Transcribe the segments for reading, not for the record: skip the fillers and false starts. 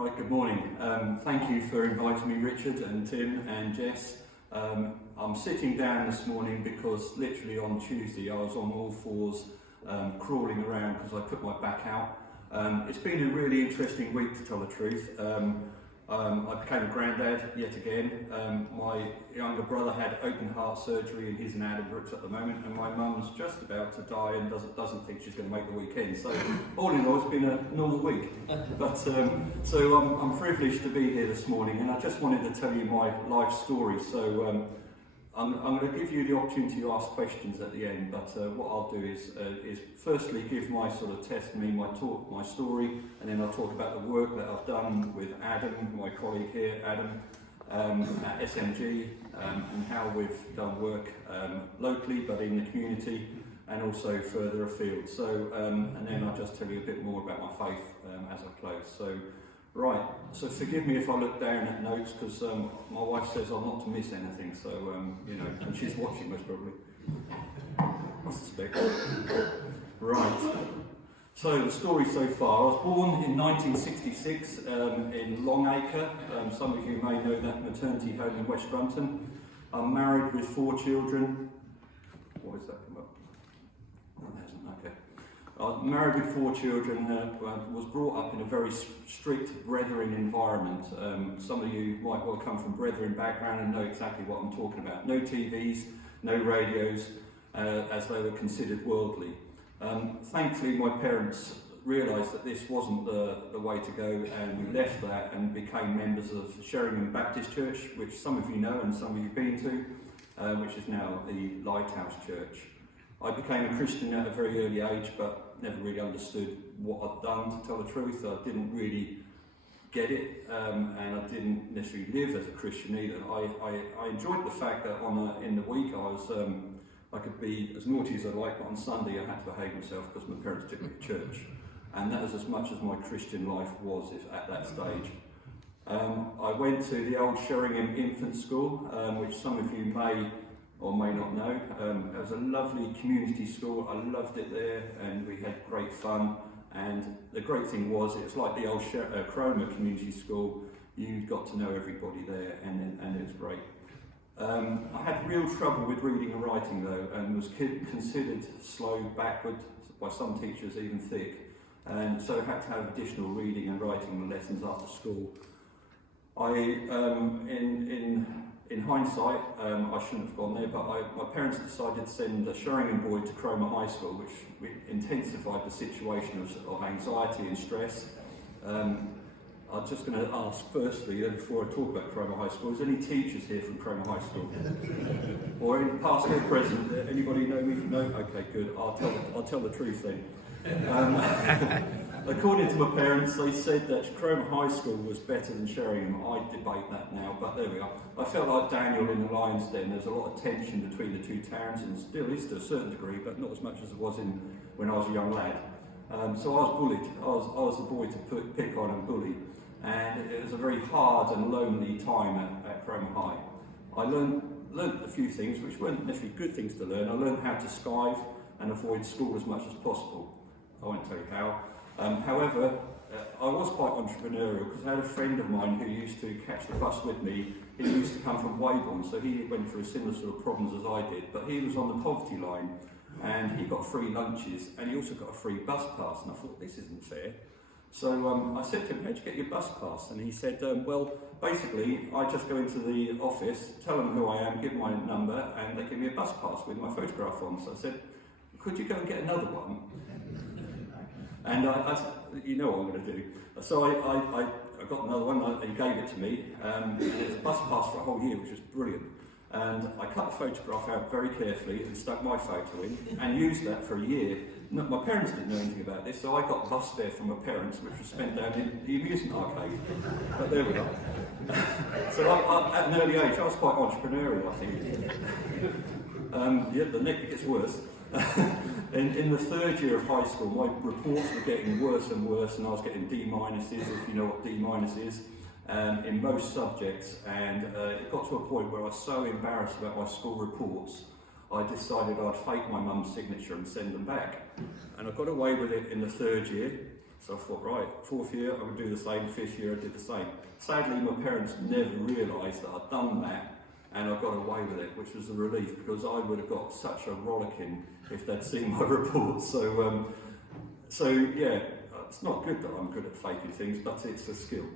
Right, good morning. Thank you for inviting me, Richard and Tim and Jess. I'm sitting down this morning because literally on Tuesday I was on all fours crawling around because I put my back out. It's been a really interesting week, to tell the truth. I became a granddad yet again. My younger brother had open heart surgery and he's in Addenbrooke's at the moment, and my mum's just about to die and doesn't think she's going to make the weekend. So all in all, it's been a normal week. But so I'm privileged to be here this morning, and I just wanted to tell you my life story. So I'm going to give you the opportunity to ask questions at the end, but what I'll do is firstly give my sort of testimony, my story, and then I'll talk about the work that I've done with Adam, my colleague here, Adam, at SMG, and how we've done work locally, but in the community, and also further afield. So, and then I'll just tell you a bit more about my faith as I close. So. Right, so forgive me if I look down at notes, because my wife says I'm not to miss anything, so, you know, and she's watching most probably, I suspect. Right, so the story so far. I was born in 1966 in Longacre. Some of you may know that maternity home in West Brunton. I'm married with 4 children. What is that come up? No, it hasn't, okay. I was married with 4 children, was brought up in a very strict Brethren environment. Some of you might well come from Brethren background and know exactly what I'm talking about. No TVs, no radios, as they were considered worldly. Thankfully, my parents realised that this wasn't the way to go, and we left that and became members of Sheringham Baptist Church, which some of you know and some of you have been to, which is now the Lighthouse Church. I became a Christian at a very early age, but never really understood what I'd done, to tell the truth. I didn't really get it, and I didn't necessarily live as a Christian either. I enjoyed the fact that in the week I could be as naughty as I liked, but on Sunday I had to behave myself because my parents took me to church. And that was as much as my Christian life was at that stage. I went to the old Sheringham Infant School, which some of you may or may not know. It was a lovely community school. I loved it there, and we had great fun. And the great thing was, it was like the old Cromer Community School. You got to know everybody there, and it was great. I had real trouble with reading and writing though, and was considered slow, backward, by some teachers even thick. And so I had to have additional reading and writing lessons after school. In hindsight, I shouldn't have gone there, but my parents decided to send a Sheringham boy to Cromer High School, which intensified the situation of anxiety and stress. I'm just going to ask firstly, before I talk about Cromer High School, is there any teachers here from Cromer High School? Or in past or present? Anybody know me? No? Okay, good. I'll tell the truth then. According to my parents, they said that Cromer High School was better than Sheringham. I debate that now, but there we are. I felt like Daniel in the Lion's Den. There's a lot of tension between the 2 towns, and still is to a certain degree, but not as much as it was when I was a young lad. So I was bullied. I was the boy to pick on and bully, and it was a very hard and lonely time at Cromer High. I learned a few things which weren't necessarily good things to learn. I learned how to skive and avoid school as much as possible. I won't tell you how. However, I was quite entrepreneurial because I had a friend of mine who used to catch the bus with me. He used to come from Weybourne, so he went through similar sort of problems as I did, but he was on the poverty line, and he got free lunches, and he also got a free bus pass, and I thought, this isn't fair. So I said to him, how'd you get your bus pass? And he said, well, basically, I just go into the office, tell them who I am, give my number, and they give me a bus pass with my photograph on. So I said, could you go and get another one? And I you know what I'm going to do. So I got another one, he gave it to me, and it was a bus pass for a whole year, which was brilliant. And I cut the photograph out very carefully and stuck my photo in, and used that for a year. No, my parents didn't know anything about this, so I got bus fare from my parents, which was spent down in the amusement arcade. But there we go. So at an early age, I was quite entrepreneurial, I think. Yeah, the neck gets worse. In the 3rd year of high school, my reports were getting worse and worse, and I was getting D minuses, if you know what D minus is, in most subjects. And it got to a point where I was so embarrassed about my school reports, I decided I'd fake my mum's signature and send them back. And I got away with it in the 3rd year. So I thought, right, fourth year I would do the same, fifth year I did the same. Sadly, my parents never realised that I'd done that, and I got away with it, which was a relief, because I would have got such a rollicking if they'd seen my reports. So yeah, it's not good that I'm good at faking things, but it's a skill.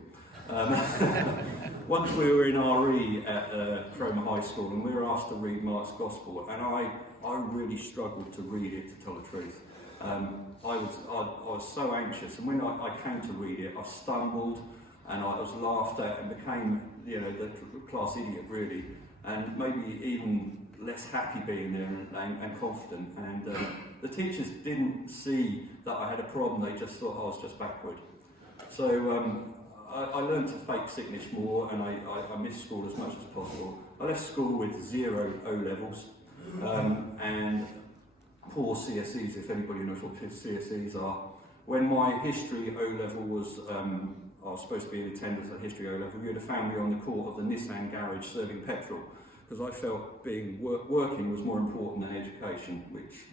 Once we were in RE at Cromer High School, and we were asked to read Mark's Gospel, and I really struggled to read it, to tell the truth. I was so anxious, and when I came to read it, I stumbled, and I was laughed at and became, you know, the class idiot really, and maybe even less happy being there and confident. And the teachers didn't see that I had a problem; they just thought I was just backward. So I learned to fake sickness more, and I missed school as much as possible. I left school with 0 O-levels and poor CSEs, if anybody knows what CSEs are. When my history O-level was, I was supposed to be in attendance at history O-level, we had a family on the court of the Nissan garage serving petrol, because I felt working was more important than education, which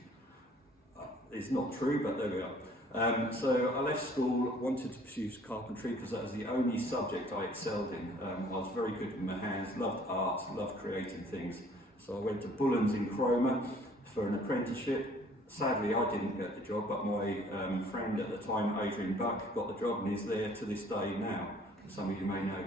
is not true, but there we are. So I left school, wanted to pursue carpentry because that was the only subject I excelled in. I was very good with my hands, loved art, loved creating things. So I went to Bullen's in Cromer for an apprenticeship. Sadly, I didn't get the job, but my friend at the time, Adrian Buck, got the job, and he's there to this day now. Some of you may know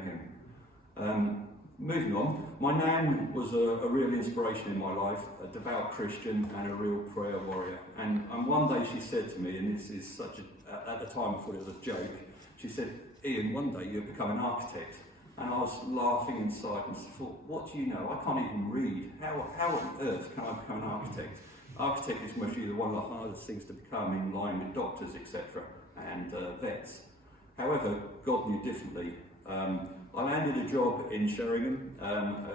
him. Moving on, my nan was a real inspiration in my life, a devout Christian and a real prayer warrior. And one day she said to me, and this is such a, at the time I thought it was a joke, she said, "Ian, one day you'll become an architect." And I was laughing inside and thought, what do you know? I can't even read. How on earth can I become an architect? Architect is mostly one of the hardest things to become, in line with doctors, etc., and vets. However, God knew differently. I landed a job in Sheringham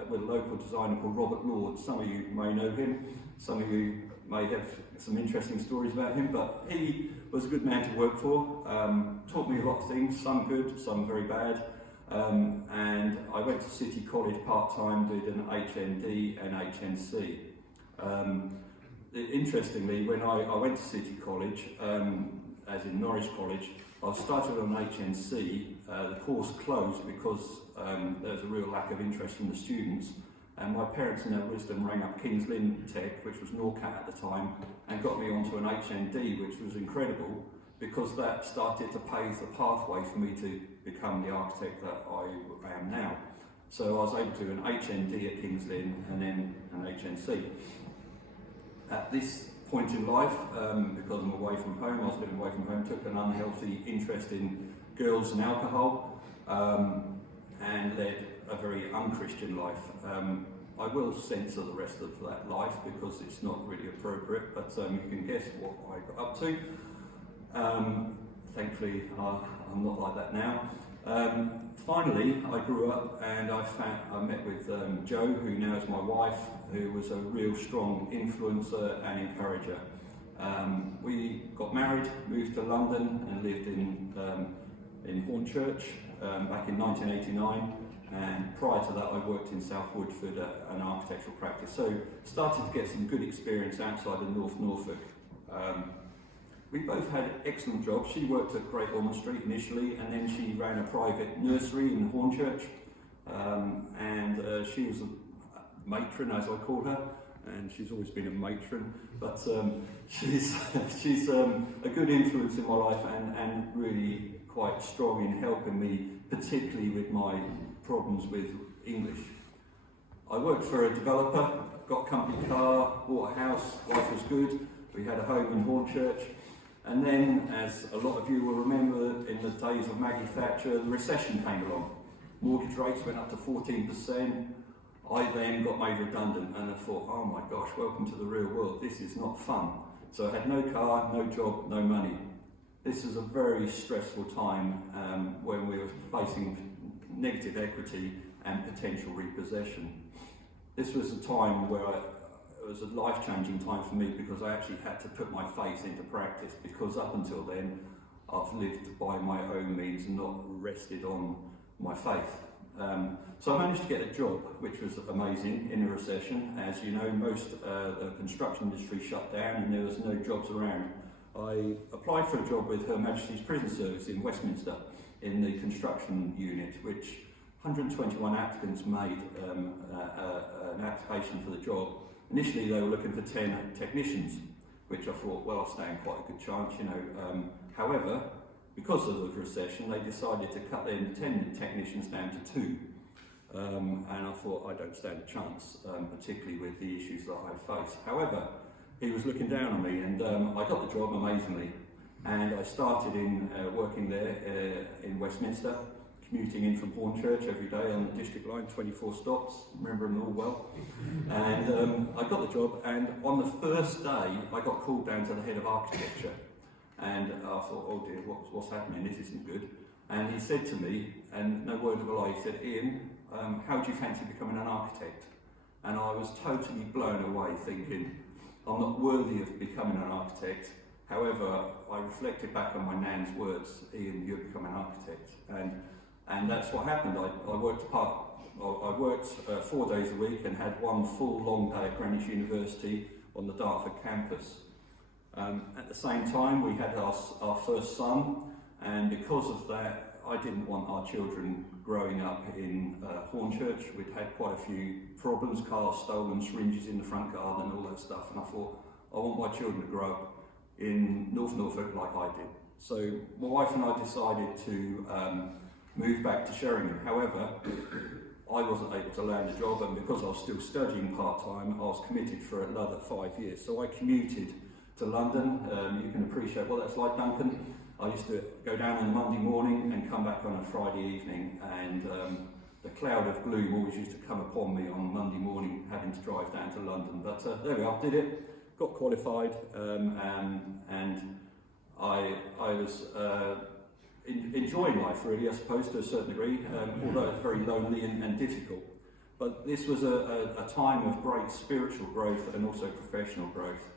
with a local designer called Robert Lord. Some of you may know him, some of you may have some interesting stories about him, but he was a good man to work for, taught me a lot of things, some good, some very bad, and I went to City College part-time, did an HND and HNC. Interestingly, when I went to City College, as in Norwich College, I started on HNC. The course closed because there was a real lack of interest from the students, and my parents in their wisdom rang up King's Lynn Tech, which was Norcat at the time, and got me onto an HND, which was incredible because that started to pave the pathway for me to become the architect that I am now. So I was able to do an HND at King's Lynn and then an HNC. At this point in life, because I'm away from home, I was living away from home, took an unhealthy interest in girls and alcohol, and led a very un-Christian life. I will censor the rest of that life because it's not really appropriate, but you can guess what I got up to. Thankfully, I'm not like that now. Finally, I grew up and I met with Jo, who now is my wife, who was a real strong influencer and encourager. We got married, moved to London and lived in Hornchurch back in 1989, and prior to that I worked in South Woodford at an architectural practice, so started to get some good experience outside of North Norfolk. We both had excellent jobs. She worked at Great Ormond Street initially, and then she ran a private nursery in Hornchurch, and she was a matron, as I call her, and she's always been a matron, but she's a good influence in my life and really quite strong in helping me, particularly with my problems with English. I worked for a developer, got a company car, bought a house, life was good, we had a home in Hornchurch. And then, as a lot of you will remember, in the days of Maggie Thatcher, the recession came along. Mortgage rates went up to 14%. I then got made redundant, and I thought, oh my gosh, welcome to the real world. This is not fun. So I had no car, no job, no money. This was a very stressful time when we were facing negative equity and potential repossession. This was a time where it was a life-changing time for me because I actually had to put my faith into practice, because up until then I've lived by my own means and not rested on my faith. So I managed to get a job, which was amazing in a recession. As you know, most the construction industry shut down and there was no jobs around. I applied for a job with Her Majesty's Prison Service in Westminster in the construction unit, which 121 applicants made an application for the job. Initially they were looking for 10 technicians, which I thought, well, I'll stand quite a good chance, you know. However, because of the recession, they decided to cut their 10 technicians down to 2. And I thought, I don't stand a chance, particularly with the issues that I face. However, he was looking down on me, and I got the job amazingly. And I started in working there in Westminster, commuting in from Hornchurch every day on the district line, 24 stops, remember them all well. And I got the job, and on the first day, I got called down to the head of architecture. And I thought, oh dear, what's happening? This isn't good. And he said to me, and no word of a lie, he said, Ian, how do you fancy becoming an architect? And I was totally blown away, thinking, I'm not worthy of becoming an architect. However, I reflected back on my nan's words, Ian, you'll become an architect. And that's what happened. I worked 4 days a week and had one full long day at Greenwich University on the Dartford campus. At the same time, we had our first son, and because of that, I didn't want our children growing up in Hornchurch. We'd had quite a few problems, cars stolen, syringes in the front garden and all that stuff, and I thought, I want my children to grow up in North Norfolk like I did. So my wife and I decided to move back to Sheringham. However, I wasn't able to land a job, and because I was still studying part-time, I was committed for another 5 years. So I commuted to London. You can appreciate what that's like, Duncan. I used to go down on a Monday morning and come back on a Friday evening, and the cloud of gloom always used to come upon me on Monday morning, having to drive down to London. But there we are, did it, got qualified, and I was enjoying life really, I suppose, to a certain degree, although it's very lonely and difficult. But this was a time of great spiritual growth and also professional growth.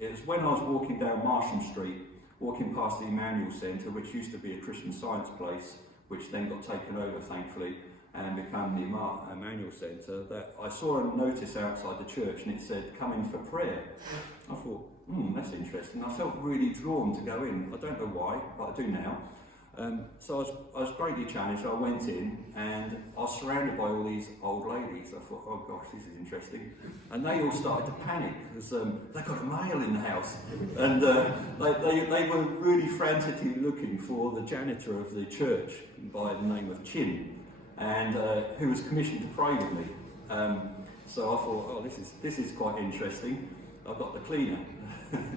It was when I was walking down Marsham Street, walking past the Emmanuel Centre, which used to be a Christian Science place, which then got taken over, thankfully, and became the Emmanuel Centre, that I saw a notice outside the church and it said, come in for prayer. I thought, that's interesting. I felt really drawn to go in. I don't know why, but I do now. So I was greatly challenged. I went in and I was surrounded by all these old ladies. I thought, oh gosh, this is interesting. And they all started to panic because they got a male in the house. And they were really frantically looking for the janitor of the church by the name of Chin, and who was commissioned to pray with me. So I thought, oh, this is quite interesting. I've got the cleaner.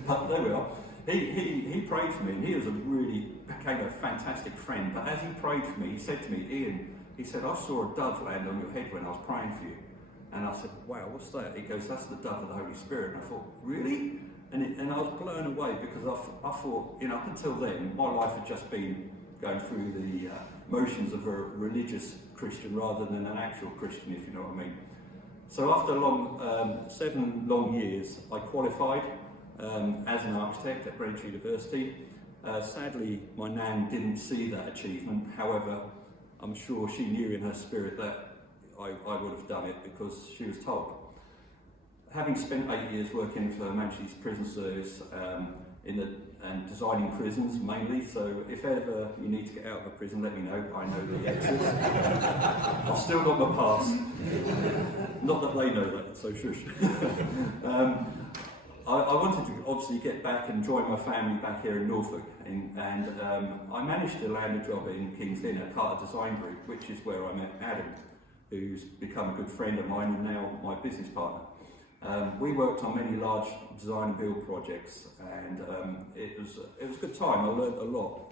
But there we are. He prayed for me, and he became a fantastic friend. But as he prayed for me, he said to me, Ian, he said, I saw a dove land on your head when I was praying for you. And I said, wow, what's that? He goes, that's the dove of the Holy Spirit. And I thought, really? And I was blown away, because I thought, up until then, my life had just been going through the motions of a religious Christian rather than an actual Christian, if you know what I mean. So after 7 long years, I qualified as an architect at Greenwich University. Sadly, my nan didn't see that achievement. However, I'm sure she knew in her spirit that I would have done it, because she was told. Having spent 8 years working for Majesty's Prison Service and designing prisons mainly, so if ever you need to get out of a prison, let me know. I know the exits. I've still got my pass. Not that they know that, so shush. I wanted to obviously get back and join my family back here in Norfolk, and I managed to land a job in King's Lynn at Carter Design Group, which is where I met Adam, who's become a good friend of mine and now my business partner. We worked on many large design and build projects, and it was a good time. I learned a lot.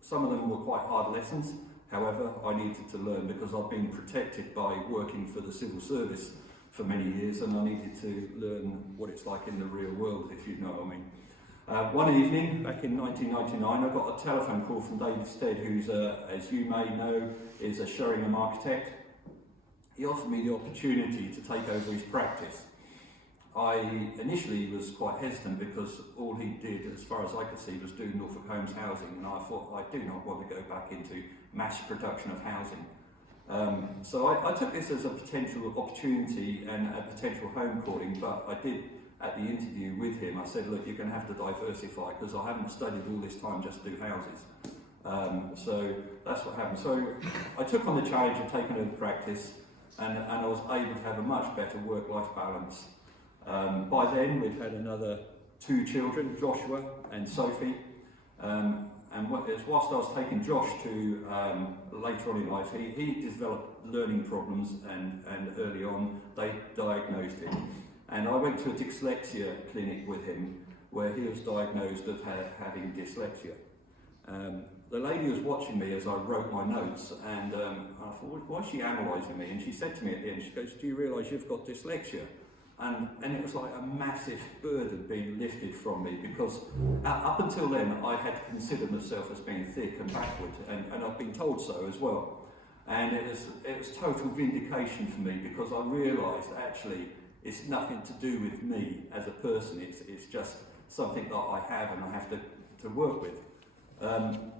Some of them were quite hard lessons. However, I needed to learn, because I've been protected by working for the civil service for many years, and I needed to learn what it's like in the real world, if you know what I mean. One evening, back in 1999, I got a telephone call from David Stead, who's, as you may know, is a Sheringham architect. He offered me the opportunity to take over his practice. I initially was quite hesitant, because all he did, as far as I could see, was do Norfolk Homes housing, and I thought, I do not want to go back into mass production of housing. So I took this as a potential opportunity and a potential home calling, but I did at the interview with him, I said, look, you're going to have to diversify because I haven't studied all this time just to do houses. So that's what happened. So I took on the challenge of taking over the practice, and I was able to have a much better work-life balance. By then, we'd had another 2 children, Joshua and Sophie. And whilst I was taking Josh to later on in life, he developed learning problems, and early on they diagnosed him. And I went to a dyslexia clinic with him where he was diagnosed of having dyslexia. The lady was watching me as I wrote my notes, and I thought, why is she analysing me? And she said to me at the end, she goes, do you realise you've got dyslexia? And it was like a massive burden being lifted from me, because up until then I had considered myself as being thick and backward, and I've been told so as well. And it was total vindication for me, because I realised actually it's nothing to do with me as a person, it's just something that I have and I have to work with.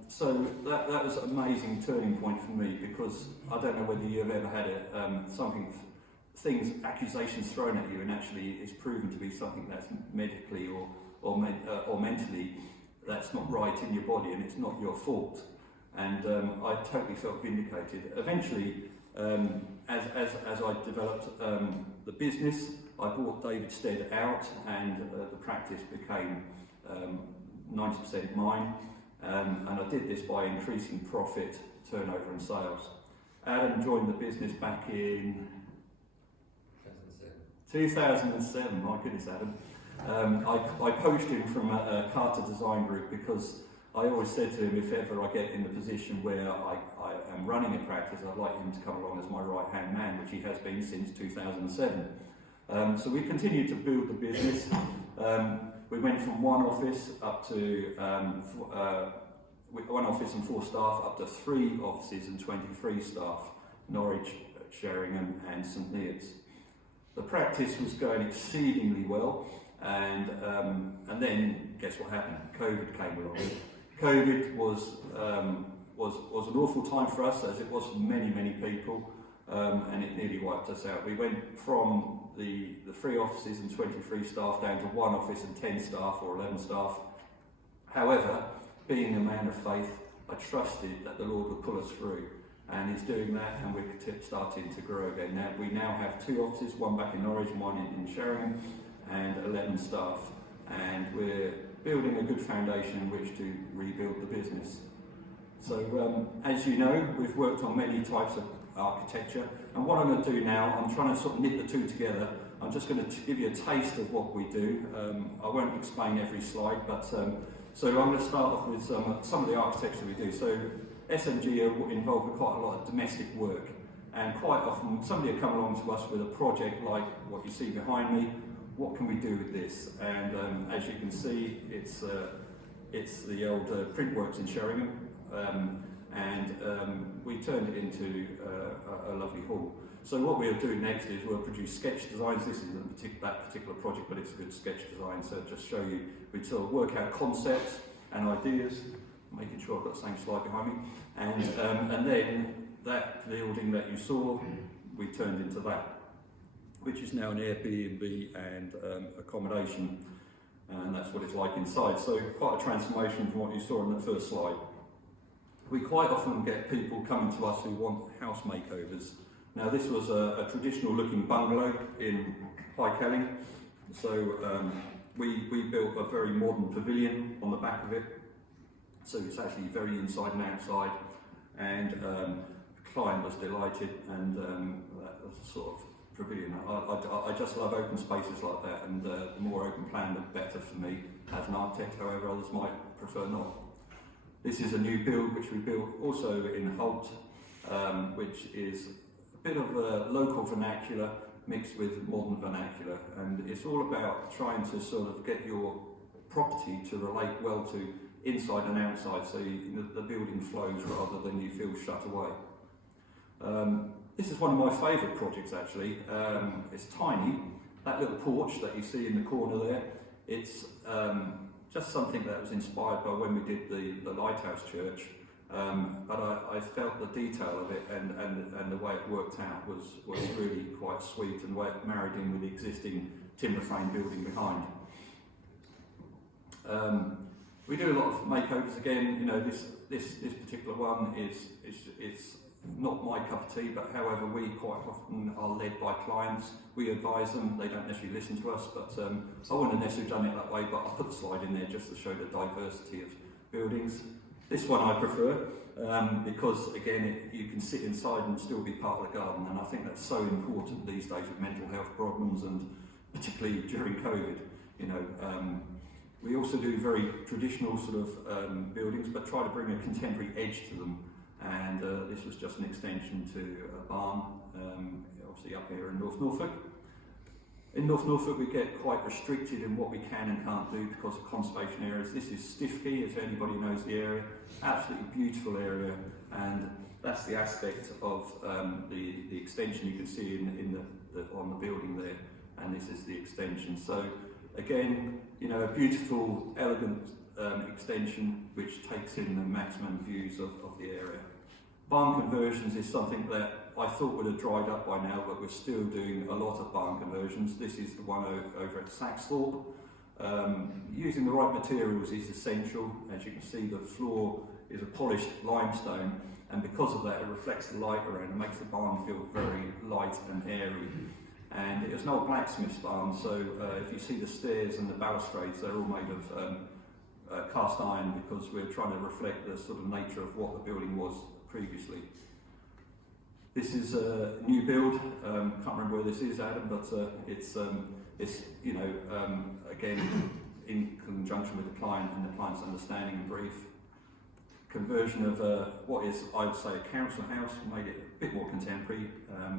So that was an amazing turning point for me, because I don't know whether you've ever had accusations thrown at you and actually it's proven to be something that's medically or mentally that's not right in your body, and it's not your fault. And I totally felt vindicated. Eventually, as I developed the business, I bought David Stead out, and the practice became 90% mine. And I did this by increasing profit, turnover and sales. Adam joined the business back in 2007, my goodness, Adam. I poached him from a Carter Design Group, because I always said to him, if ever I get in the position where I am running a practice, I'd like him to come along as my right-hand man, which he has been since 2007. So we continued to build the business. We went from one office up to 1 office and 4 staff, up to 3 offices and 23 staff, Norwich, Sheringham and St Neots. The practice was going exceedingly well, and then guess what happened? COVID came along. COVID was an awful time for us, as it was for many people, and it nearly wiped us out. We went from the 3 offices and 23 staff down to 1 office and 10 staff or 11 staff. However, being a man of faith, I trusted that the Lord would pull us through. And he's doing that, and we're starting to grow again. We now have 2 offices, 1 back in Norwich and 1 in Sheringham, and 11 staff. And we're building a good foundation in which to rebuild the business. So, as you know, we've worked on many types of architecture. And what I'm going to do now, I'm trying to sort of knit the 2 together. I'm just going to give you a taste of what we do. I won't explain every slide, but so I'm going to start off with some of the architecture we do. So, SMG are involved with quite a lot of domestic work, and quite often somebody will come along to us with a project like what you see behind me. What can we do with this? And as you can see, it's the old Printworks in Sheringham, and we turned it into a lovely hall. So what we'll do next is we'll produce sketch designs. This isn't that particular project, but it's a good sketch design. So just show you, we sort of work out concepts and ideas, making sure I've got the same slide behind me, and then that building that you saw, we turned into that, which is now an Airbnb and accommodation, and that's what it's like inside. So quite a transformation from what you saw on the first slide. We quite often get people coming to us who want house makeovers. Now this was a traditional looking bungalow in High Kelling, so we built a very modern pavilion on the back of it. So it's actually very inside and outside, and the client was delighted, and that was a sort of pavilion. I just love open spaces like that, and the more open plan, the better for me as an architect. However, others might prefer not. This is a new build which we built also in Holt, which is a bit of a local vernacular mixed with modern vernacular, and it's all about trying to sort of get your property to relate well to inside and outside, so the building flows rather than you feel shut away. This is one of my favourite projects actually. It's tiny. That little porch that you see in the corner there, it's just something that was inspired by when we did the Lighthouse Church, but I felt the detail of it and the way it worked out was really quite sweet, and the way it married in with the existing timber frame building behind. We do a lot of makeovers again. You know, this particular one it's not my cup of tea, but however, we quite often are led by clients. We advise them, they don't necessarily listen to us, but I wouldn't have necessarily done it that way, but I put the slide in there just to show the diversity of buildings. This one I prefer, because again, you can sit inside and still be part of the garden, and I think that's so important these days with mental health problems, and particularly during COVID. You know, we also do very traditional sort of buildings, but try to bring a contemporary edge to them. And this was just an extension to a barn, obviously up here in North Norfolk. In North Norfolk we get quite restricted in what we can and can't do because of conservation areas. This is Stiffkey, if anybody knows the area. Absolutely beautiful area, and that's the aspect of the extension you can see on the building there, and this is the extension. So again, you know, a beautiful, elegant extension which takes in the maximum views of the area. Barn conversions is something that I thought would have dried up by now, but we're still doing a lot of barn conversions. This is the one over at Saxthorpe. Using the right materials is essential. As you can see, the floor is a polished limestone, and because of that it reflects the light around and makes the barn feel very light and airy. And it was an old blacksmith's barn, so if you see the stairs and the balustrades, they're all made of cast iron, because we're trying to reflect the sort of nature of what the building was previously. This is a new build. Can't remember where this is, Adam, but it's you know, again in conjunction with the client and the client's understanding and brief. Conversion of what is, I would say, a council house, made it a bit more contemporary.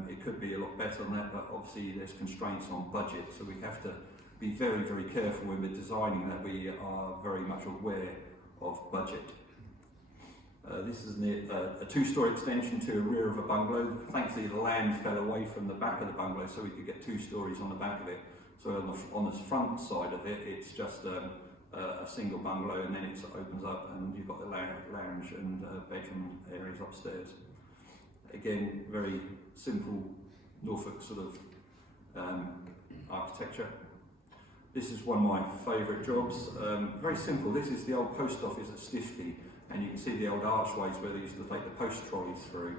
It could be a lot better than that, but obviously there's constraints on budget, so we have to be very, very careful when we're designing that. We are very much aware of budget. This is a two-storey extension to a rear of a bungalow. Thankfully the land fell away from the back of the bungalow, so we could get 2 stories on the back of it. So on the front side of it, it's just a single bungalow, and then it opens up and you've got the lounge and bedroom areas upstairs. Again, very simple Norfolk sort of architecture. This is one of my favourite jobs. Very simple. This is the old post office at Stiffkey, and you can see the old archways where they used to take the post trolleys through.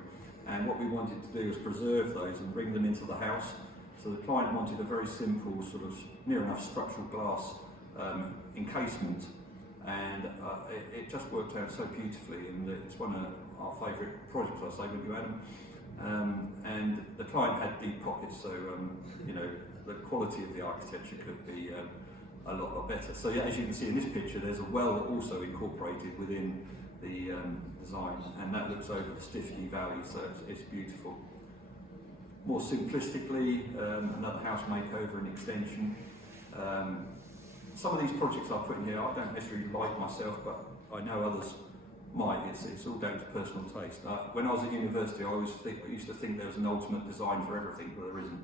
And what we wanted to do was preserve those and bring them into the house. So the client wanted a very simple sort of near enough structural glass encasement, and it just worked out so beautifully, and it's one of our favourite projects, I say, with you, Adam. And the client had deep pockets, so you know, the quality of the architecture could be a lot better. So yeah, as you can see in this picture, there's a well also incorporated within the design, and that looks over the Stiffkey Valley, so it's beautiful. More simplistically, another house makeover and extension. Some of these projects I put in here I don't necessarily like myself, but I know others might. It's all down to personal taste. When I was at university, I used to think there was an ultimate design for everything, but there isn't.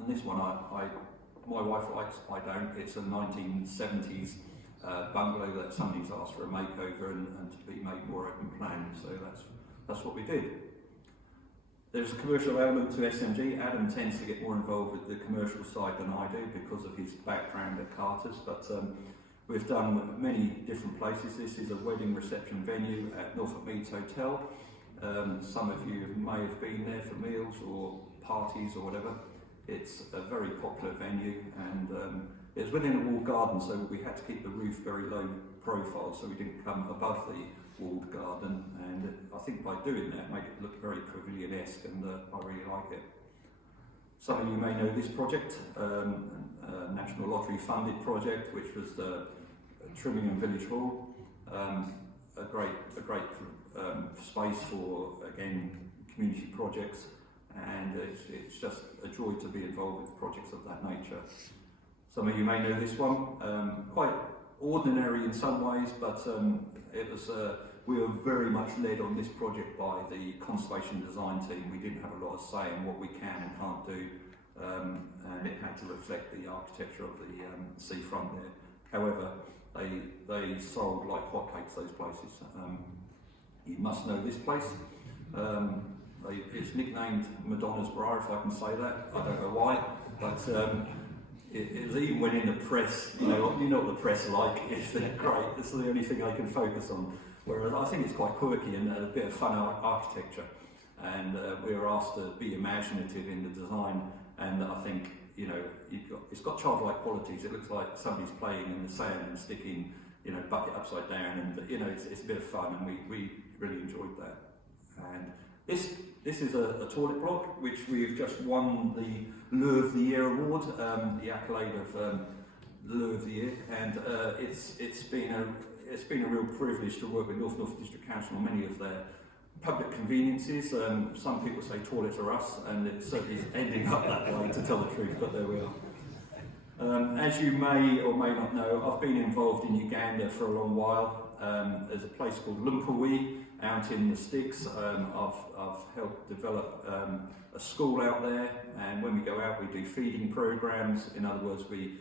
And this one, my wife likes, I don't. It's a 1970s bungalow that somebody's asked for a makeover and to be made more open plan, so that's what we did. There's a commercial element to SMG. Adam tends to get more involved with the commercial side than I do because of his background at Carter's, but we've done many different places. This is a wedding reception venue at Norfolk Meads Hotel. Some of you may have been there for meals or parties or whatever. It's a very popular venue, and it's within a walled garden, so we had to keep the roof very low profile so we didn't come above the walled garden, and I think by doing that make it look very pavilion-esque, and I really like it. Some of you may know this project, a National Lottery funded project, which was the Trimmingham Village Hall. A great space for, again, community projects, and it's just a joy to be involved with projects of that nature. Some of you may know this one, quite ordinary in some ways, but it was we were very much led on this project by the conservation design team. We didn't have a lot of say in what we can and can't do, and it had to reflect the architecture of the seafront there. However, they sold like hotcakes, those places. You must know this place. It's nicknamed Madonna's Bra, if I can say that. I don't know why. But it was even when in the press, you know what the press are like, it's great, this is the only thing they can focus on. Whereas I think it's quite quirky and a bit of fun architecture. And we were asked to be imaginative in the design, and I think, you know, it's got childlike qualities. It looks like somebody's playing in the sand and sticking, you know, bucket upside down, and you know, it's a bit of fun, and we really enjoyed that. And this is a toilet block which we've just won the Loo of the Year award, the accolade of Loo of the Year, and it's been a real privilege to work with North District Council on many of their public conveniences. Some people say toilets are us, and it certainly is ending up that way, to tell the truth, but there we are. As you may or may not know, I've been involved in Uganda for a long while. There's a place called Lumpawee out in the sticks. I've helped develop a school out there, and when we go out we do feeding programs. In other words, we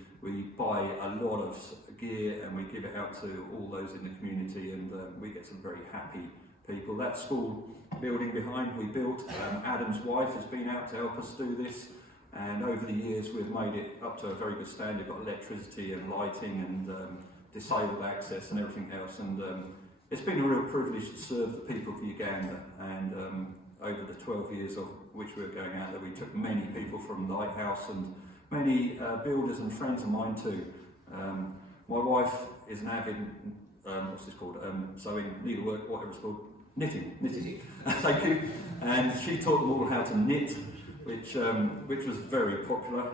buy a lot of gear and we give it out to all those in the community, and we get some very happy people. That school building behind we built, Adam's wife has been out to help us do this, and over the years we've made it up to a very good standard. Got electricity and lighting and disabled access and everything else, and it's been a real privilege to serve the people of Uganda. And over the 12 years of which we were going out there, we took many people from Lighthouse and many builders and friends of mine too. My wife is an avid what's this called? Sewing, needlework, whatever it's called. Knitting. Thank you. And she taught them all how to knit, which was very popular,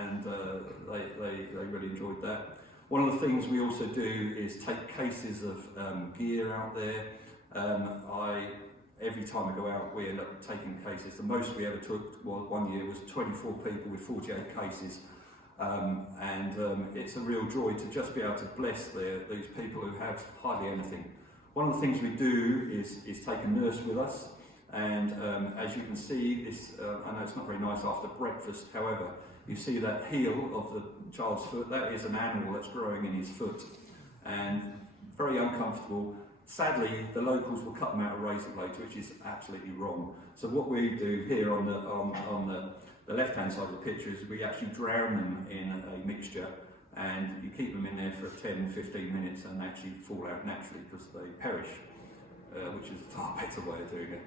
and they really enjoyed that. One of the things we also do is take cases of gear out there. Every time I go out, we end up taking cases. The most we ever took one year was 24 people with 48 cases. It's a real joy to just be able to bless these people who have hardly anything. One of the things we do is take a nurse with us, and as you can see, this I know it's not very nice after breakfast, however, you see that heel of the child's foot, that is an animal that's growing in his foot, and very uncomfortable. Sadly, the locals will cut them out of razor blades, which is absolutely wrong. So what we do here on the left-hand side of the picture is we actually drown them in a mixture, and you keep them in there for 10-15 minutes and actually fall out naturally because they perish, which is a far better way of doing it.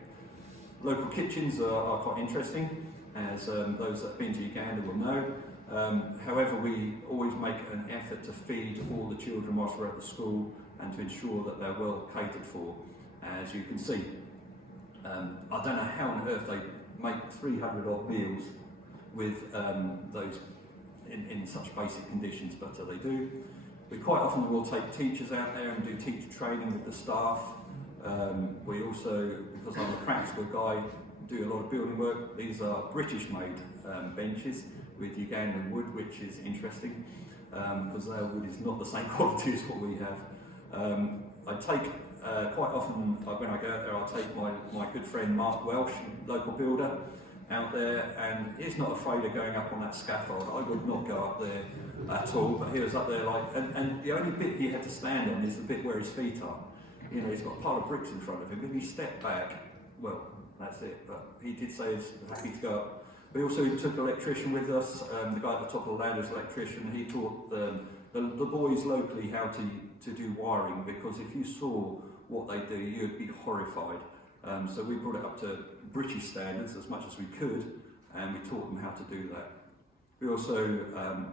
Local kitchens are quite interesting, as those that have been to Uganda will know. However, we always make an effort to feed all the children whilst we're at the school and to ensure that they're well catered for, as you can see. I don't know how on earth they make 300 odd meals with those in such basic conditions, but they do. We quite often will take teachers out there and do teacher training with the staff. We also, because I'm a practical guy, do a lot of building work. These are British-made benches with Ugandan wood, which is interesting, because their wood is not the same quality as what we have. I take, quite often when I go out there, I'll take my good friend Mark Welsh, local builder, out there, and he's not afraid of going up on that scaffold. I would not go up there at all, but he was up there and the only bit he had to stand on is the bit where his feet are. You know, he's got a pile of bricks in front of him. If he stepped back, well, that's it. But he did say he's happy to go up. We also took an electrician with us. The guy at the top of the ladder is an electrician. He taught the boys locally how to do wiring, because if you saw what they do, you'd be horrified. So we brought it up to British standards as much as we could, and we taught them how to do that. We also,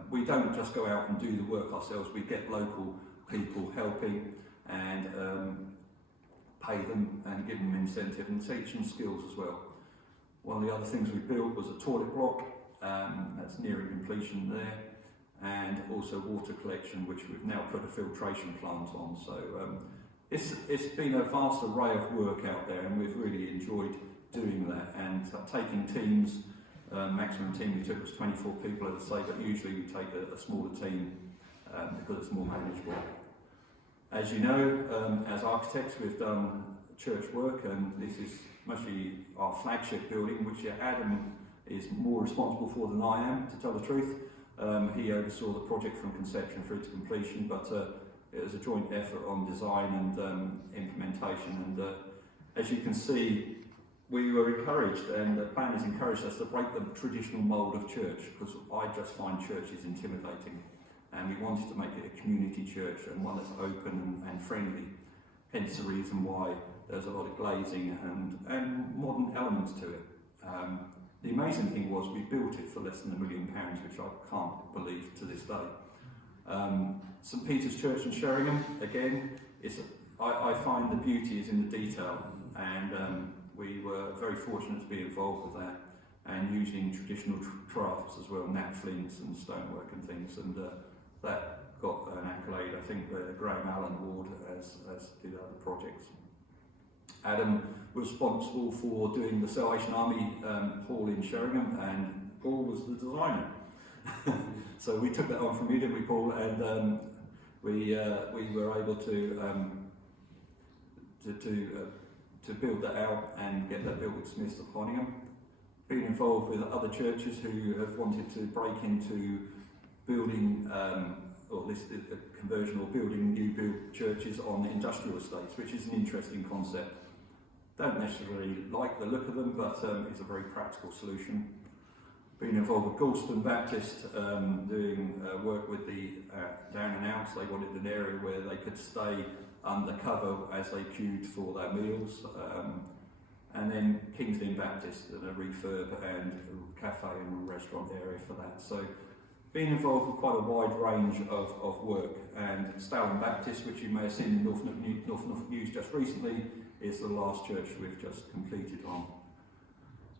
we don't just go out and do the work ourselves. We get local people helping and pay them and give them incentive and teach them skills as well. One of the other things we built was a toilet block, that's nearing completion there, and also water collection, which we've now put a filtration plant on. So it's been a vast array of work out there, and we've really enjoyed doing that, and taking teams. Maximum team we took was 24 people, as I say, but usually we take a smaller team because it's more manageable. As you know, as architects, we've done church work, and this is mostly our flagship building, which Adam is more responsible for than I am, to tell the truth. He oversaw the project from conception through to completion, but it was a joint effort on design and implementation. And as you can see, we were encouraged, and the planners encouraged us to break the traditional mould of church, because I just find churches intimidating, and we wanted to make it a community church and one that's open and friendly. Hence the reason why there's a lot of glazing and modern elements to it. The amazing thing was we built it for less than £1 million, which I can't believe to this day. St Peter's Church in Sheringham, again, I find the beauty is in the detail, and we were very fortunate to be involved with that, and using traditional crafts as well, nap flints and stonework and things, and that got an accolade. I think the Graham Allen Award as did other projects. Adam was responsible for doing the Salvation Army hall in Sheringham, and Paul was the designer. So we took that on from you, didn't we, Paul? And we were able to build that out and get that built with Smiths of Honningham. Been involved with other churches who have wanted to break into building, or this conversion or building new build churches on industrial estates, which is an interesting concept. Don't necessarily like the look of them, but it's a very practical solution. Been involved with Galston Baptist, doing work with the down and outs. They wanted an area where they could stay undercover as they queued for their meals. And then King's Lynn Baptist, a refurb and a cafe and a restaurant area for that. So being involved with quite a wide range of work. And Stalham Baptist, which you may have seen in North Norfolk News just recently, is the last church we've just completed on.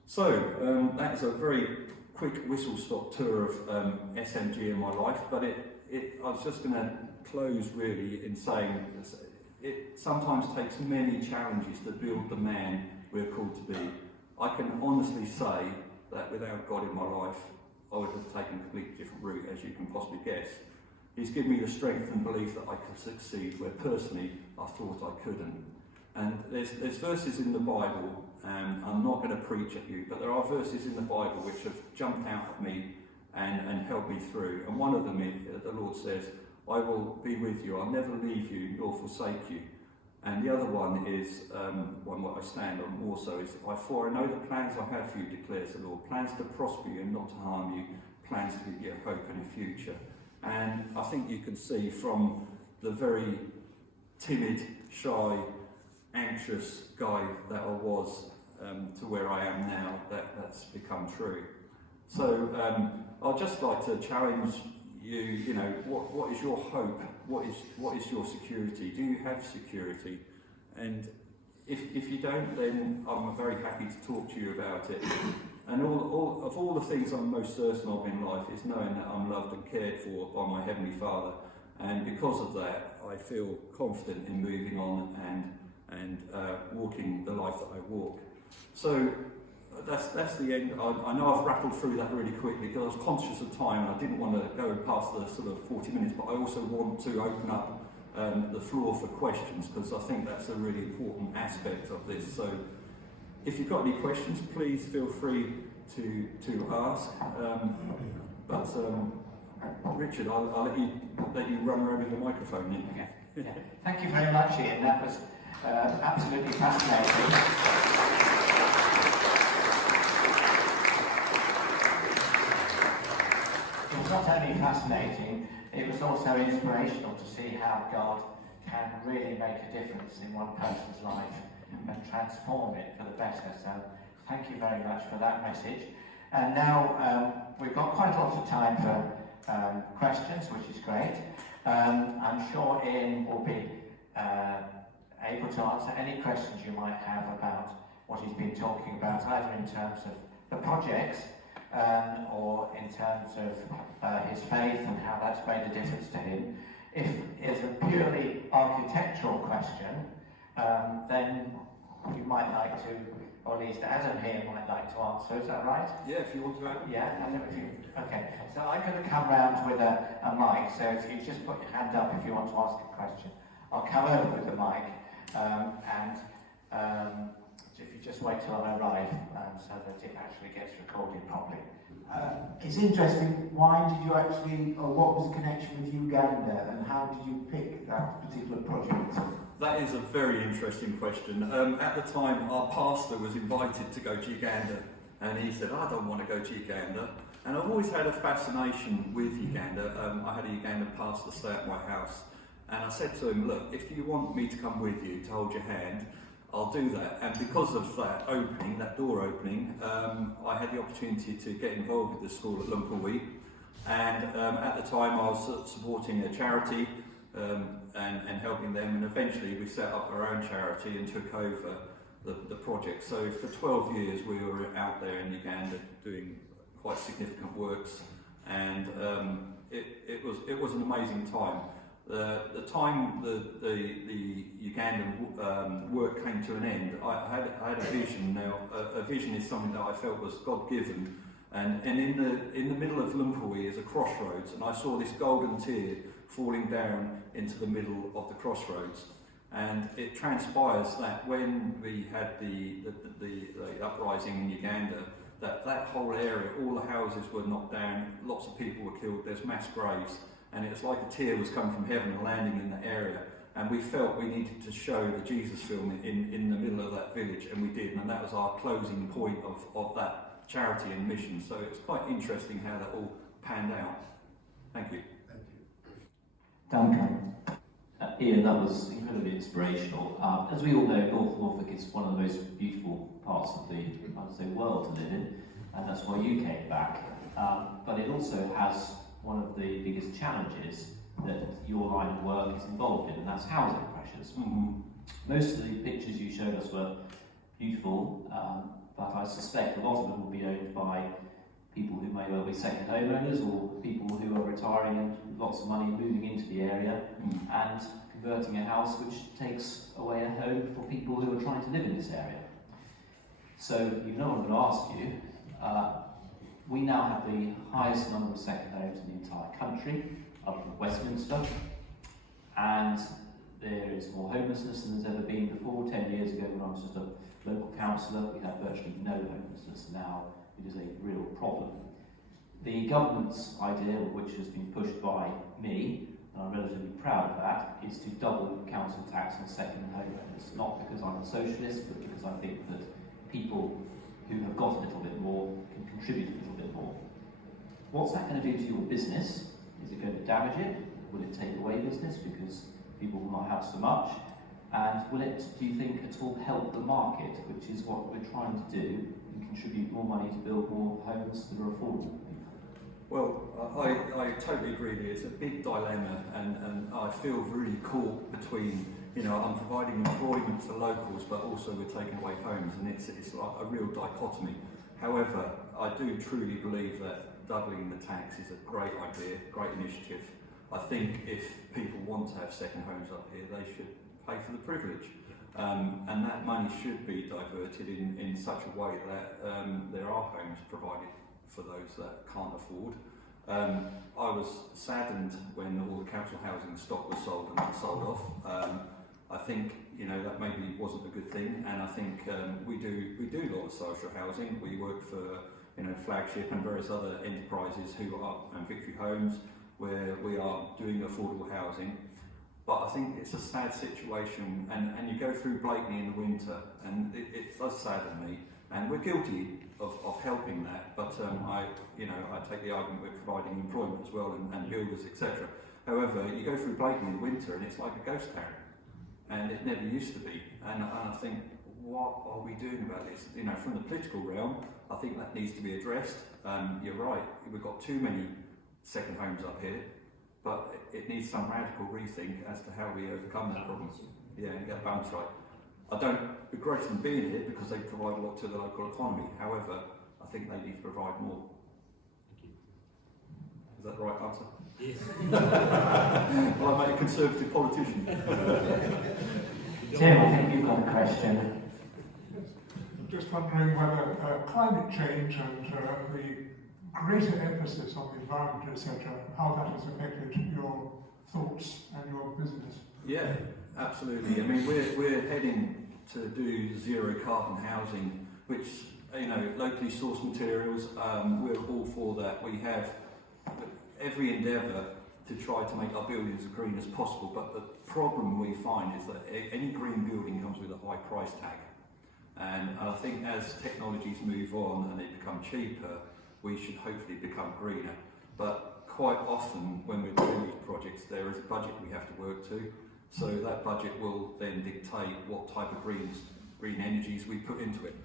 So that is a very quick whistle-stop tour of SMG in my life, but I was just going to close really in saying it sometimes takes many challenges to build the man we're called to be. I can honestly say that without God in my life, I would have taken a completely different route, as you can possibly guess. He's given me the strength and belief that I could succeed where personally I thought I couldn't. And there's verses in the Bible, and I'm not going to preach at you, but there are verses in the Bible which have jumped out at me and helped me through. And one of them is, the Lord says, I will be with you, I'll never leave you nor forsake you. And the other one is, one that I stand on also, is, for I know the plans I have for you, declares the Lord, plans to prosper you and not to harm you, plans to give you a hope and a future. And I think you can see from the very timid, shy, anxious guy that I was to where I am now, that's become true. So I'd just like to challenge you, you know, what is your hope? What is your security? Do you have security? And if you don't, then I'm very happy to talk to you about it. And all the things I'm most certain of in life is knowing that I'm loved and cared for by my Heavenly Father. And because of that, I feel confident in moving on and walking the life that I walk. So that's the end. I know I've rattled through that really quickly because I was conscious of time and I didn't want to go past the sort of 40 minutes, but I also want to open up the floor for questions, because I think that's a really important aspect of this. So if you've got any questions, please feel free to ask. Richard, I'll let you run around with the microphone then. Okay. Yeah. Thank you very much, Ian. That was absolutely fascinating. It was not only fascinating, it was also inspirational to see how God can really make a difference in one person's life and transform it for the better. So thank you very much for that message. And now we've got quite a lot of time for questions, which is great. I'm sure Ian will be able to answer any questions you might have about what he's been talking about, either in terms of the projects or in terms of his faith and how that's made a difference to him. If it's a purely architectural question, then you might like to, or at least Adam here might like to answer. Is that right? Yeah, if you want to. Yeah, I don't know if you. Okay, so I'm going to come round with a mic. So if you just put your hand up if you want to ask a question, I'll come over with the mic, and if you just wait till I arrive, so that it actually gets recorded properly. It's interesting. Why did you actually, or what was the connection with Uganda, and how did you pick that particular project? That is a very interesting question. At the time, our pastor was invited to go to Uganda, and he said, I don't want to go to Uganda. And I've always had a fascination with Uganda. I had a Ugandan pastor stay at my house, and I said to him, look, if you want me to come with you to hold your hand, I'll do that. And because of that opening, that door opening, I had the opportunity to get involved with the school at Lumpurwee. And at the time, I was supporting a charity and helping them, and eventually we set up our own charity and took over the project. So for 12 years we were out there in Uganda doing quite significant works, and it was an amazing time. The time the Ugandan work came to an end, I had a vision. Now a vision is something that I felt was God-given, and in the middle of Lumpurwee is a crossroads, and I saw this golden tear falling down into the middle of the crossroads. And it transpires that when we had the uprising in Uganda, that whole area, all the houses were knocked down, lots of people were killed, there's mass graves, and it's like a tear was coming from heaven and landing in that area. And we felt we needed to show the Jesus film in the middle of that village, and we did, and that was our closing point of that charity and mission. So it's quite interesting how that all panned out. Thank you. Thank you. Duncan. Ian, that was incredibly inspirational. As we all know, North Norfolk is one of the most beautiful parts of the, I'd say, world to live in, and that's why you came back. But it also has one of the biggest challenges that your line of work is involved in, and that's housing pressures. Most of the pictures you showed us were beautiful, but I suspect a lot of them will be owned by people who may well be second homeowners, or people who are retiring and with lots of money moving into the area and converting a house which takes away a home for people who are trying to live in this area. So you know what I'm going to ask you. We now have the highest number of second homes in the entire country, up from Westminster, and there is more homelessness than there's ever been before. 10 years ago, when I was just a local councillor, we had virtually no homelessness. Now it is a real problem. The government's idea, which has been pushed by me, and I'm relatively proud of that, is to double council tax on second homeowners. Not because I'm a socialist, but because I think that people who have got a little bit more can contribute a little bit more. What's that going to do to your business? Is it going to damage it? Will it take away business because people will not have so much? And will it, do you think, at all help the market, which is what we're trying to do, and contribute more money to build more homes that are affordable? Well, I totally agree with you. It's a big dilemma, and I feel really caught between, you know, I'm providing employment for locals, but also we're taking away homes, and it's like a real dichotomy. However, I do truly believe that doubling the tax is a great idea, great initiative. I think if people want to have second homes up here, they should pay for the privilege. And that money should be diverted in such a way that there are homes provided for those that can't afford. I was saddened when all the council housing stock was sold and that sold off. I think, you know, that maybe wasn't a good thing, and I think we do a lot of social housing. We work for, you know, Flagship and various other enterprises who are, and Victory Homes, where we are doing affordable housing. But I think it's a sad situation, and you go through Blekey in the winter, and it does sadden me, and we're guilty of helping that. But I take the argument we're providing employment as well, and builders, etc. However, you go through Blekey in the winter, and it's like a ghost town, and it never used to be. And I think, what are we doing about this? You know, from the political realm, I think that needs to be addressed. You're right, we've got too many second homes up here, but it needs some radical rethink as to how we overcome that problem. Yeah, and get a balance right. I don't begrudge them being here because they provide a lot to the local economy. However, I think they need to provide more. Thank you. Is that the right answer? Yes. Well, I'm a conservative politician. Tim, I think you've got a question. Just wondering whether climate change and the greater emphasis on the environment, etc., how that has affected your thoughts and your business. Yeah, absolutely. I mean, we're heading to do zero carbon housing, which, you know, locally sourced materials. We're all for that. We have every endeavour to try to make our buildings as green as possible, but the problem we find is that any green building comes with a high price tag. And I think as technologies move on and they become cheaper, we should hopefully become greener. But quite often when we're doing these projects, there is a budget we have to work to. So that budget will then dictate what type of green energies we put into it.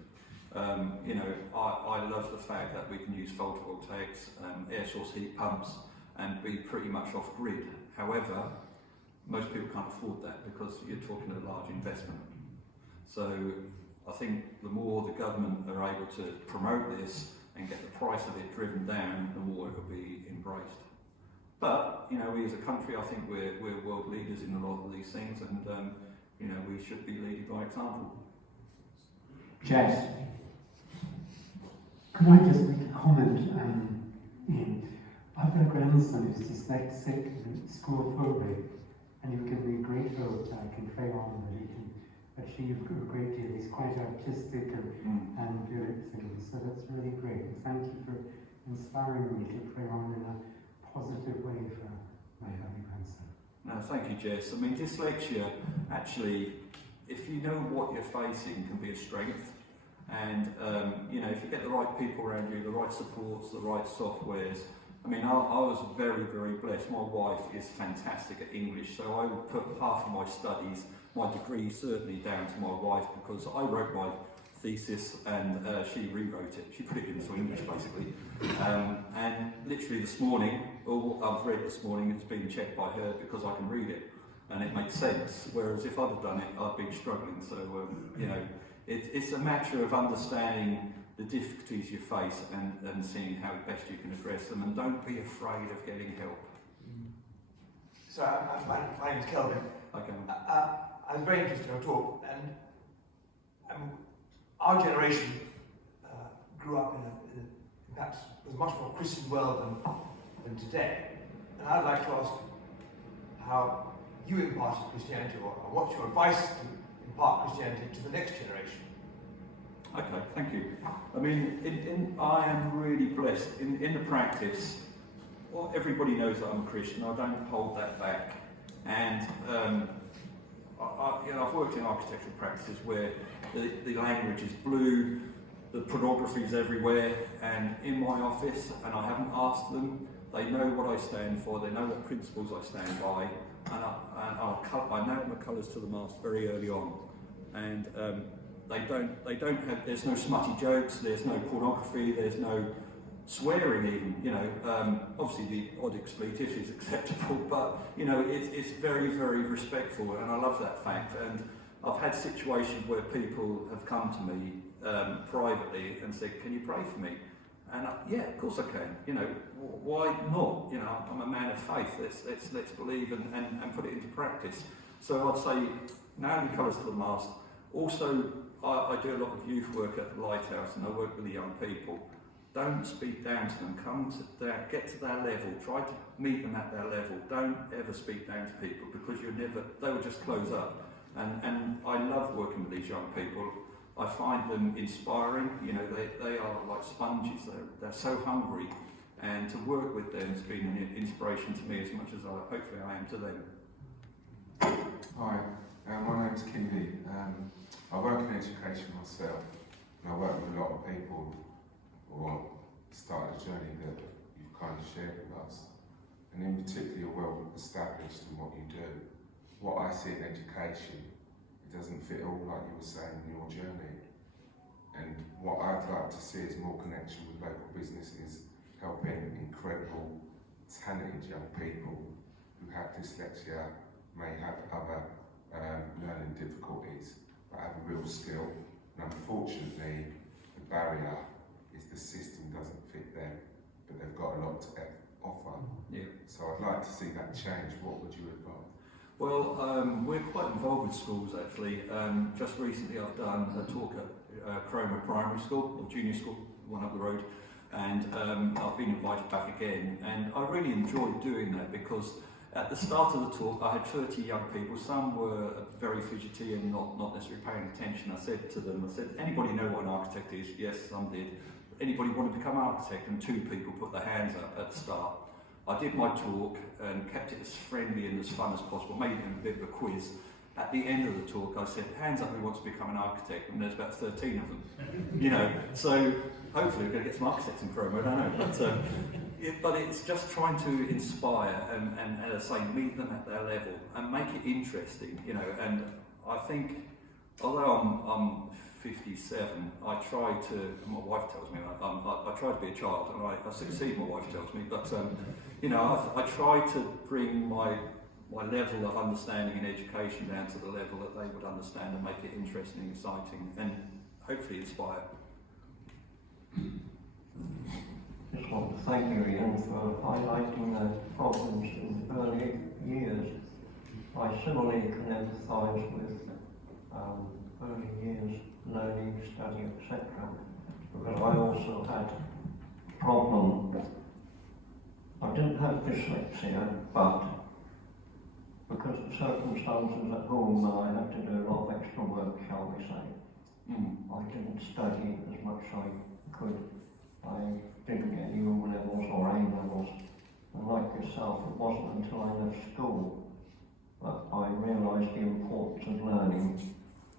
You know, I love the fact that we can use photovoltaics, air source heat pumps, and be pretty much off grid. However, most people can't afford that because you're talking a large investment. So I think the more the government are able to promote this and get the price of it driven down, the more it will be embraced. But, you know, we as a country, I think we're world leaders in a lot of these things, and, you know, we should be leading by example. Jess? Could I just make a comment? Ian? I've got a grandson who's dyslexic and schoolphobic, and you've given me great hope that I can pray on that he can achieve a great deal. He's quite artistic and good at things, so that's really great. And thank you for inspiring me to pray on in a positive way for my young grandson. No, thank you, Jess. I mean, dyslexia, actually, if you know what you're facing, can be a strength. And, you know, if you get the right people around you, the right supports, the right softwares. I mean, I was very, very blessed. My wife is fantastic at English, so I would put half of my studies, my degree certainly, down to my wife, because I wrote my thesis and she rewrote it. She put it into English, basically. And literally this morning, all I've read this morning, it's been checked by her because I can read it and it makes sense. Whereas if I'd have done it, I'd been struggling. So, you know, it's a matter of understanding the difficulties you face and seeing how best you can address them, and don't be afraid of getting help. So, my name is Kelvin. Okay. I was very interested in your talk, and our generation grew up in perhaps a much more Christian world than today. And I'd like to ask how you imparted Christianity, or what's your advice to impart Christianity to the next generation? Okay, thank you. I mean, I am really blessed in the practice. Well, everybody knows that I'm a Christian. I don't hold that back. And you know, I've worked in architectural practices where the language is blue, the pornography is everywhere, and in my office, and I haven't asked them, they know what I stand for, they know what principles I stand by, and I nailed my colours to the mast very early on. And they don't have, there's no smutty jokes, there's no pornography, there's no swearing even, you know, obviously the odd expletive is acceptable, but, you know, it's very, very respectful, and I love that fact. And I've had situations where people have come to me privately and said, can you pray for me? And yeah, of course I can, you know, why not? You know, I'm a man of faith, let's believe and put it into practice. So I'd say, nail your colours to the mast. Also, I do a lot of youth work at the Lighthouse, and I work with the young people. Don't speak down to them, get to their level, try to meet them at their level. Don't ever speak down to people, because they will just close up. And I love working with these young people. I find them inspiring, you know, they are like sponges, they're so hungry, and to work with them has been an inspiration to me as much as hopefully I am to them. Hi, my name's Kindy. I work in education myself, and I work with a lot of people who started a journey that you've kind of shared with us, and in particular you're well established in what you do. What I see in education, it doesn't fit all, like you were saying, in your journey. And what I'd like to see is more connection with local businesses, helping incredible, talented young people who have dyslexia, may have other learning difficulties, but have a real skill. And unfortunately, the barrier is the system doesn't fit them, but they've got a lot to offer. Yeah. So I'd like to see that change. What would you advise? Well, we're quite involved with schools actually. Just recently I've done a talk at Cromer Primary School, or Junior School, one up the road, and I've been invited back again, and I really enjoyed doing that because at the start of the talk I had 30 young people. Some were very fidgety and not necessarily paying attention. I said to them, anybody know what an architect is? Yes, some did. Anybody want to become an architect? And 2 people put their hands up at the start. I did my talk and kept it as friendly and as fun as possible, made it a bit of a quiz. At the end of the talk, I said, hands up who wants to become an architect, and there's about 13 of them. You know, so hopefully we're going to get some architects in Cromer, I don't know. But it's just trying to inspire and as I say, meet them at their level and make it interesting, you know. And I think, although I'm 57, I try to, my wife tells me, I try to be a child, and I succeed, my wife tells me, but you know, I try to bring my level of understanding and education down to the level that they would understand and make it interesting, exciting, and hopefully inspire. Just want to thank you, Ian, for highlighting the problems in early years. I similarly can empathise with early years learning, study, etc. Because I also had a problem. I didn't have dyslexia, but because of circumstances at home, I had to do a lot of extra work, shall we say. I didn't study as much as I could. I didn't get U levels or A levels. And like yourself, it wasn't until I left school that I realised the importance of learning,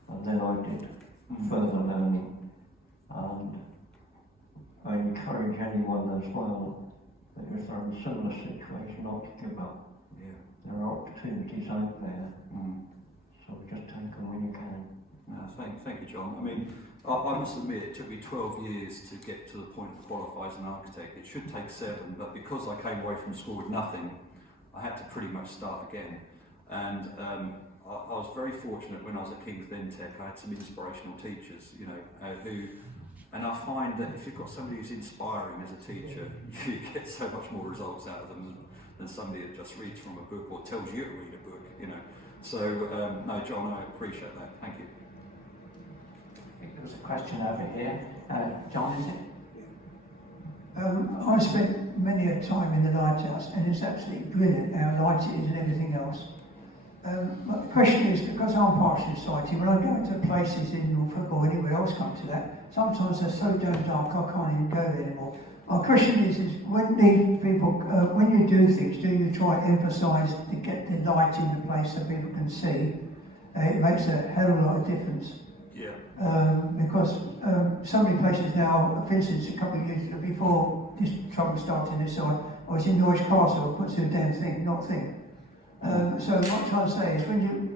and then I did further learning. And I encourage anyone as well that if they're in a similar situation, not to give up. Yeah. There are opportunities out there, so just take them when you can. No, thank you, John. I mean, I must admit, it took me 12 years to get to the point of qualify as an architect. It should take 7, but because I came away from school with nothing, I had to pretty much start again. And I was very fortunate when I was at King's Lynn Tech. I had some inspirational teachers, you know, and I find that if you've got somebody who's inspiring as a teacher, you get so much more results out of them than somebody that just reads from a book or tells you to read a book, you know. So, no, John, I appreciate that. Thank you. There was a question over here. John, is it? I spent many a time in the lighthouse, and it's absolutely brilliant how light it is and everything else. But the question is, because I'm part of society, when I go to places in Norfolk or anywhere else come to that, sometimes they're so damn dark I can't even go there anymore. My question is when you do things, do you try to emphasise to get the light in the place so people can see? It makes a hell of a lot of difference. Yeah. Because so many places now, for instance, a couple of years before this trouble started on this side, I was in Norwich Castle, I put to a damn thing, not think. So what I'm trying to say is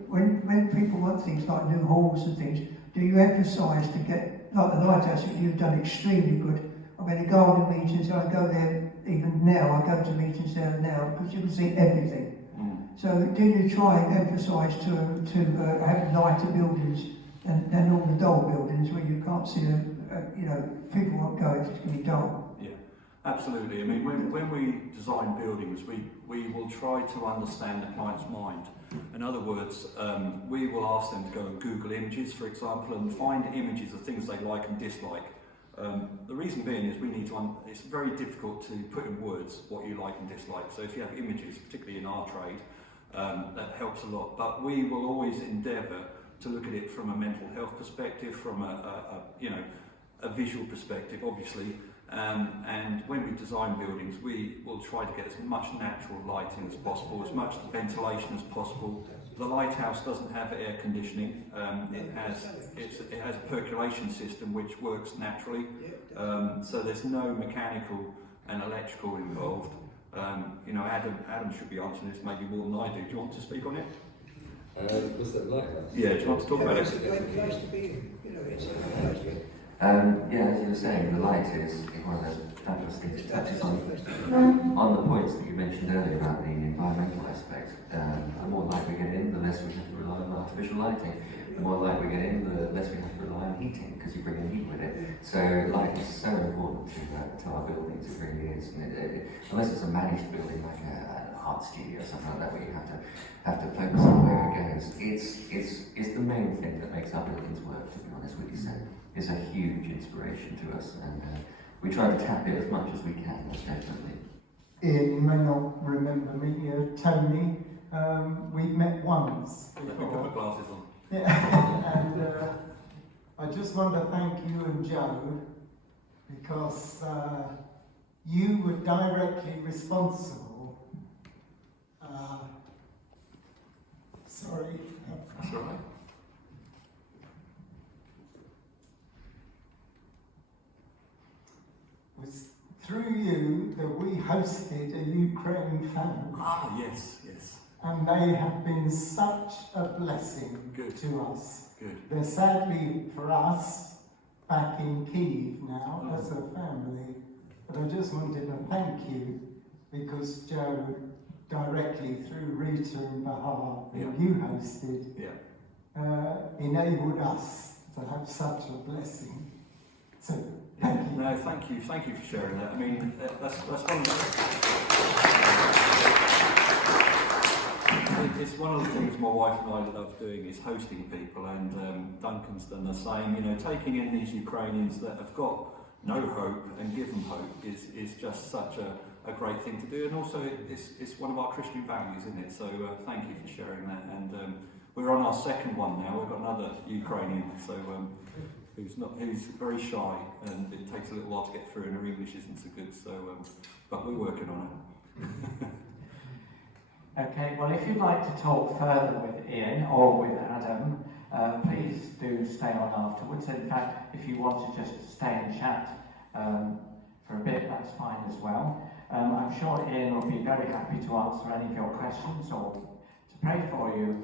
when people want things like new halls and things, do you emphasise to get, like the lighthouse that you've done extremely good. I mean the garden meetings, I go there even now, I go to meetings there now because you can see everything. So do you try and emphasise to have lighter buildings than all the dull buildings where you can't see, you know, people won't go, it's going to be dull. Yeah, absolutely. I mean, when we design buildings, we will try to understand the client's mind. In other words, we will ask them to go and Google images, for example, and find images of things they like and dislike. The reason being is we need to, it's very difficult to put in words what you like and dislike. So if you have images, particularly in our trade, that helps a lot. But we will always endeavour to look at it from a mental health perspective, from a visual perspective, obviously. And when we design buildings, we will try to get as much natural lighting as possible, as much ventilation as possible. The lighthouse doesn't have air conditioning. It has a percolation system which works naturally. So there's no mechanical and electrical involved. You know, Adam should be answering this maybe more than I do. Do you want to speak on it? Was that lighthouse? Yeah, do you want to talk about it? It's a great place to be in. You know, it's a great place to be in. Yeah, as you were saying, the light is one of those fabulous things that touches on the points that you mentioned earlier about the environmental aspect. The more light we get in, the less we have to rely on artificial lighting. The more light we get in, the less we have to rely on heating, because you bring in heat with it. So light is so important to our buildings, it really is. And unless it's a managed building like an art studio or something like that, where you have to focus on where it goes. It's the main thing that makes our buildings work, to be honest with you. So it's a huge inspiration to us, and we try to tap it as much as we can, most definitely. Ian, you may not remember me, Tony. We've met once Let me put my glasses on. Yeah. And I just want to thank you and Joe, because you were directly responsible Sorry. That's all right. It was through you that we hosted a Ukraine family. Ah, yes, yes. And they have been such a blessing Good. to us. Good. They're sadly for us back in Kyiv now as a family. But I just wanted to thank you because Joe, directly through Rita and Bahar, who you hosted, enabled us to have such a blessing. So, thank you. No, thank you. Thank you for sharing that. I mean, that's one of it's one of the things my wife and I love doing is hosting people, and Duncan's done the same. You know, taking in these Ukrainians that have got no hope and give them hope is just such a great thing to do, and also it's one of our Christian values, isn't it? So thank you for sharing that. And we're on our second one now. We've got another Ukrainian, so who's very shy, and it takes a little while to get through, and her English isn't so good. So, but we're working on it. Okay, well, if you'd like to talk further with Ian or with Adam, please do stay on afterwards. In fact, if you want to just stay and chat for a bit, that's fine as well. I'm sure Ian will be very happy to answer any of your questions or to pray for you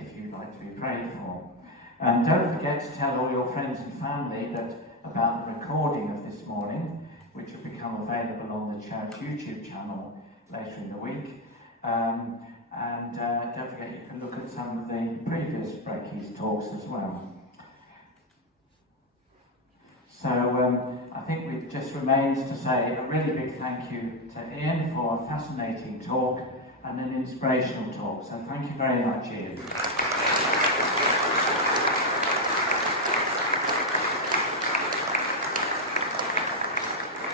if you'd like to be prayed for. Don't forget to tell all your friends and family about the recording of this morning, which will become available on the church YouTube channel later in the week. Don't forget you can look at some of the previous Brekky's talks as well. So I think it just remains to say a really big thank you to Ian for a fascinating talk and an inspirational talk. So thank you very much, Ian.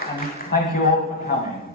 And thank you all for coming.